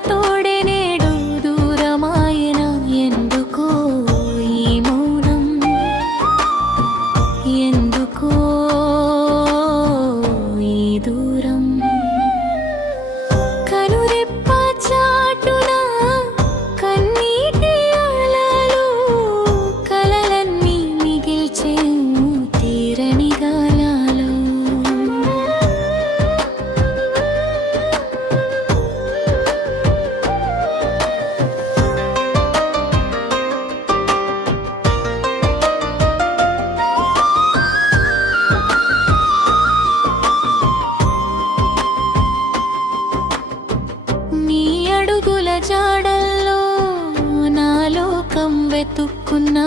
తోడే నేడు దూరమాయన ఎందుకో ఈ మౌనం ఎందుకో ఈ దూరం కనురెప్ప చాటున కన్నీటి అలలు కలలన్నీ మిగిల్చేను తీరని గాలాలు అడుగుల జాడల్లో నా లోకం వెతుక్కున్నా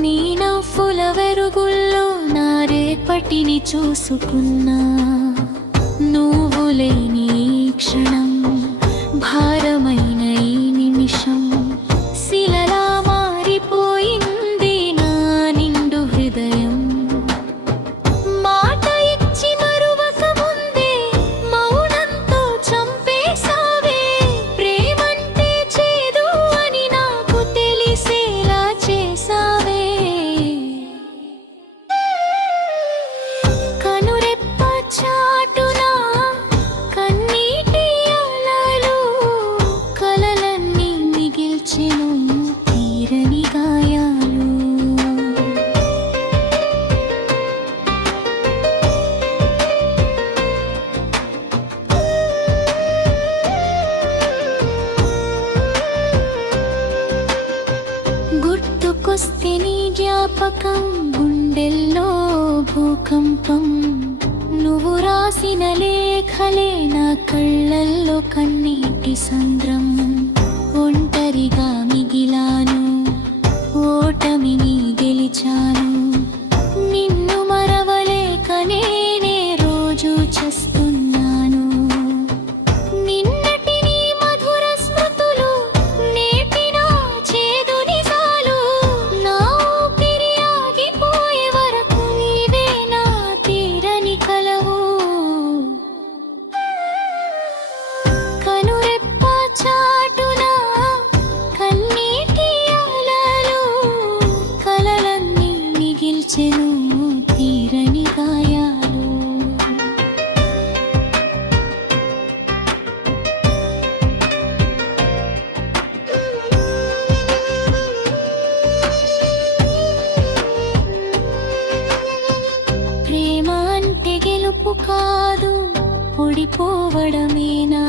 నీ నవ్వుల వెరుగుల్లో నా రేపటిని చూసుకున్నా నువ్వు లేని ఈ క్షణం భారమైన ఈ నిమిషం శిలలా మారిపోయింది నా నిండు హృదయం తీరని గాయాలు గుర్తుకొస్తే నీ జ్ఞాపకం గుండెల్లో భూకంపం నువ్వు రాసిన లేఖలే నా కళ్ళల్లో కన్నీటి సంద్రం ఒంటరిగా మిగిలాను ఓటమిని గెలిచాను నిన్ను మరవలేక నేనే రోజు చేస్తున్నాను నిన్నటి నీ మధుర స్మృతులు నేటిన చేదు నిజాలు నా ఊపిరి ఆగిపోయే వరకు నీవే నా తీరని కలవు కనురెప్ప చాటున కన్నీటి అలలు కలలన్నీ మిగిల్చెను తీరని గాయాలు ప్రేమ అంటే గెలుపు కాదు ఓడిపోవడమేనా